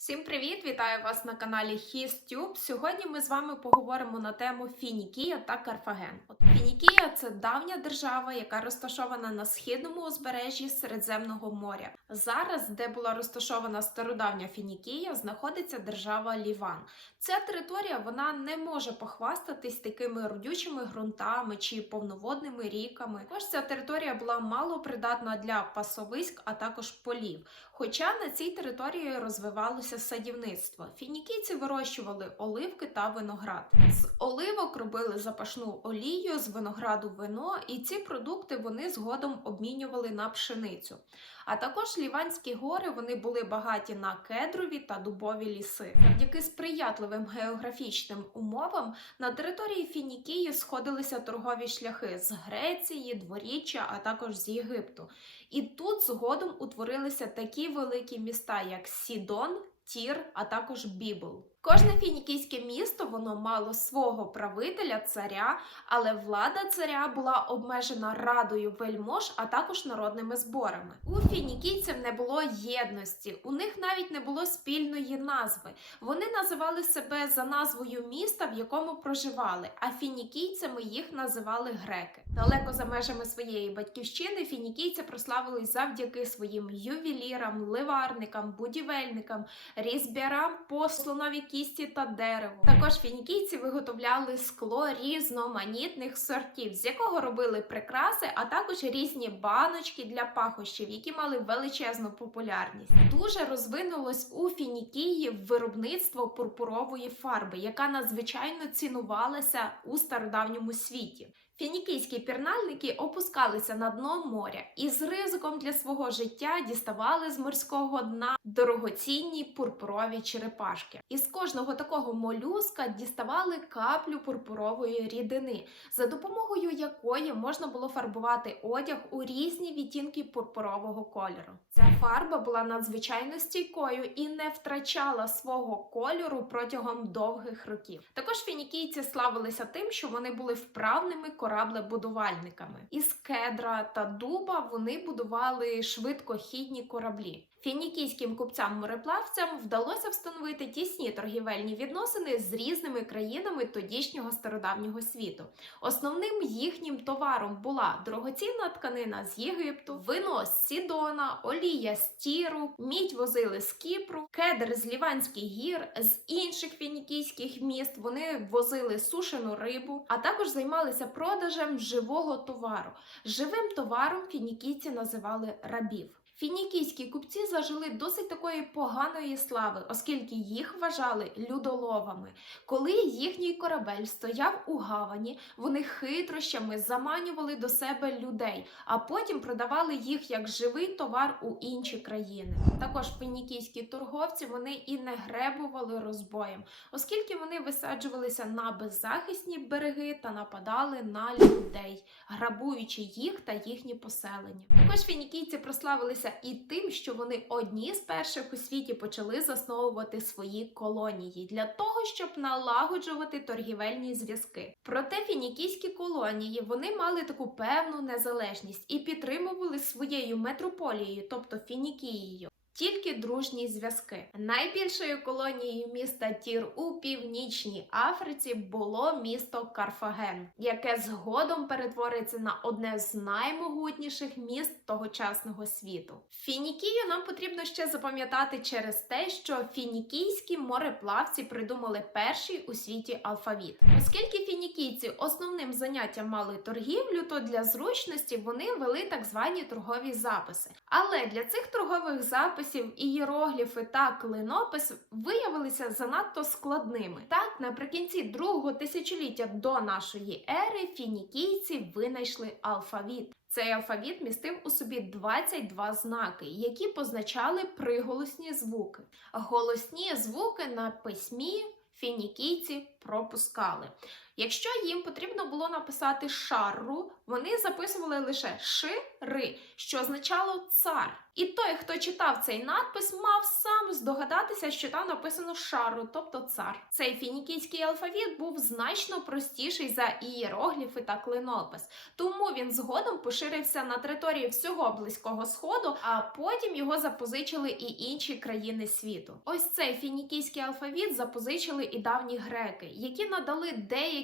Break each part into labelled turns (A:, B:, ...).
A: Всім привіт! Вітаю вас на каналі HisTube. Сьогодні ми з вами поговоримо на тему Фінікія та Карфаген. Фінікія це давня держава, яка розташована на східному узбережжі Середземного моря. Зараз, де була розташована стародавня Фінікія, знаходиться держава Ліван. Ця територія вона не може похвастатись такими родючими ґрунтами чи повноводними ріками. Також ця територія була мало придатна для пасовиськ, а також полів. Хоча на цій території розвивалося садівництво. Фінікійці вирощували оливки та виноград. З оливок робили запашну олію, з винограду вино, і ці продукти вони згодом обмінювали на пшеницю. А також ліванські гори вони були багаті на кедрові та дубові ліси. Завдяки сприятливим географічним умовам на території Фінікії сходилися торгові шляхи з Греції, дворіччя, а також з Єгипту. І тут згодом утворилися такі великі міста, як Сідон, Тір, а також Бібл. Кожне фінікійське місто воно мало свого правителя, царя, але влада царя була обмежена радою вельмож, а також народними зборами. У фінікійців не було єдності, у них навіть не було спільної назви. Вони називали себе за назвою міста, в якому проживали, а фінікійцями їх називали греки. Далеко за межами своєї батьківщини фінікійці прославились завдяки своїм ювелірам, ливарникам, будівельникам, різьбярам по слоновій кісті та дереву. Також фінікійці виготовляли скло різноманітних сортів, з якого робили прикраси, а також різні баночки для пахощів, які мали величезну популярність. Дуже розвинулось у Фінікії виробництво пурпурової фарби, яка надзвичайно цінувалася у стародавньому світі. Фінікійські пірнальники опускалися на дно моря і з ризиком для свого життя діставали з морського дна дорогоцінні пурпурові черепашки. Із кожного такого молюска діставали каплю пурпурової рідини, за допомогою якої можна було фарбувати одяг у різні відтінки пурпурового кольору. Ця фарба була надзвичайно стійкою і не втрачала свого кольору протягом довгих років. Також фінікійці славилися тим, що вони були вправними кораблебудувальниками. Із кедра та дуба вони будували швидкохідні кораблі. Фінікійським купцям-мореплавцям вдалося встановити тісні торгівельні відносини з різними країнами тодішнього стародавнього світу. Основним їхнім товаром була дорогоцінна тканина з Єгипту, вино з Сідона, олія з Тіру, мідь возили з Кіпру, кедр з Ліванських гір, з інших фінікійських міст. Вони возили сушену рибу, а також займалися продажем живого товару. Живим товаром фінікійці називали рабів. Фінікійські купці зажили досить такої поганої слави, оскільки їх вважали людоловами. Коли їхній корабель стояв у гавані, вони хитрощами заманювали до себе людей, а потім продавали їх як живий товар у інші країни. Також фінікійські торговці вони і не гребували розбоєм, оскільки вони висаджувалися на беззахисні береги та нападали на людей, грабуючи їх та їхні поселення. Також фінікійці прославилися і тим, що вони одні з перших у світі почали засновувати свої колонії для того, щоб налагоджувати торгівельні зв'язки. Проте фінікійські колонії вони мали таку певну незалежність і підтримували своєю метрополією, тобто Фінікією. Тільки дружні зв'язки. Найбільшою колонією міста Тір у північній Африці було місто Карфаген, яке згодом перетвориться на одне з наймогутніших міст тогочасного світу. Фінікію нам потрібно ще запам'ятати через те, що фінікійські мореплавці придумали перший у світі алфавіт. Оскільки фінікійці основним заняттям мали торгівлю, то для зручності вони вели так звані торгові записи. Але для цих торгових записів ієрогліфи та клинопис виявилися занадто складними. Так, наприкінці другого тисячоліття до нашої ери фінікійці винайшли алфавіт. Цей алфавіт містив у собі 22 знаки, які позначали приголосні звуки. Голосні звуки на письмі фінікійці пропускали. Якщо їм потрібно було написати шарру, вони записували лише ши-ри, що означало цар. І той, хто читав цей надпис, мав сам здогадатися, що там написано шару, тобто цар. Цей фінікійський алфавіт був значно простіший за ієрогліфи та клинопис, тому він згодом поширився на території всього близького сходу, а потім його запозичили і інші країни світу. Ось цей фінікійський алфавіт запозичили і давні греки, які надали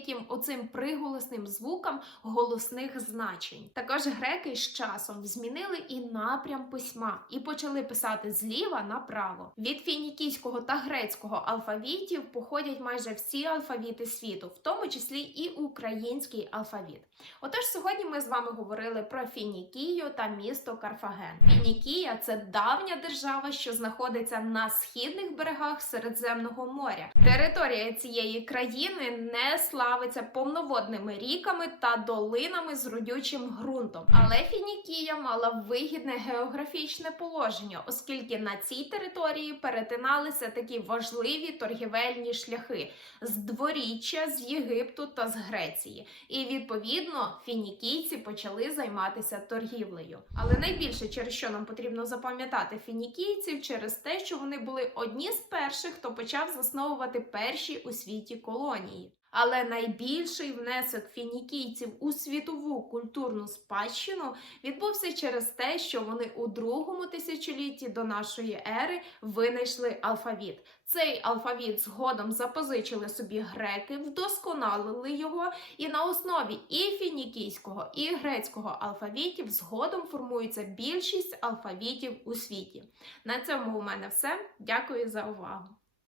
A: деяким оцим приголосним звукам голосних значень. Також греки з часом змінили і напрям письма і почали писати зліва направо. Від фінікійського та грецького алфавітів походять майже всі алфавіти світу, в тому числі і український алфавіт. Отож, сьогодні ми з вами говорили про Фінікію та місто Карфаген. Фінікія це давня держава, що знаходиться на східних берегах Середземного моря. Територія цієї країни не славиться повноводними ріками та долинами з родючим ґрунтом. Але Фінікія мала вигідне географічне положення, оскільки на цій території перетиналися такі важливі торгівельні шляхи з дворіччя, з Єгипту та з Греції. І відповідно фінікійці почали займатися торгівлею. Але найбільше через що нам потрібно запам'ятати фінікійців через те, що вони були одні з перших, хто почав засновувати перші у світі колонії. Але найбільший внесок фінікійців у світову культурну спадщину відбувся через те, що вони у другому тисячолітті до нашої ери винайшли алфавіт. Цей алфавіт згодом запозичили собі греки, вдосконалили його, і на основі і фінікійського, і грецького алфавітів згодом формується більшість алфавітів у світі. На цьому у мене все. Дякую за увагу.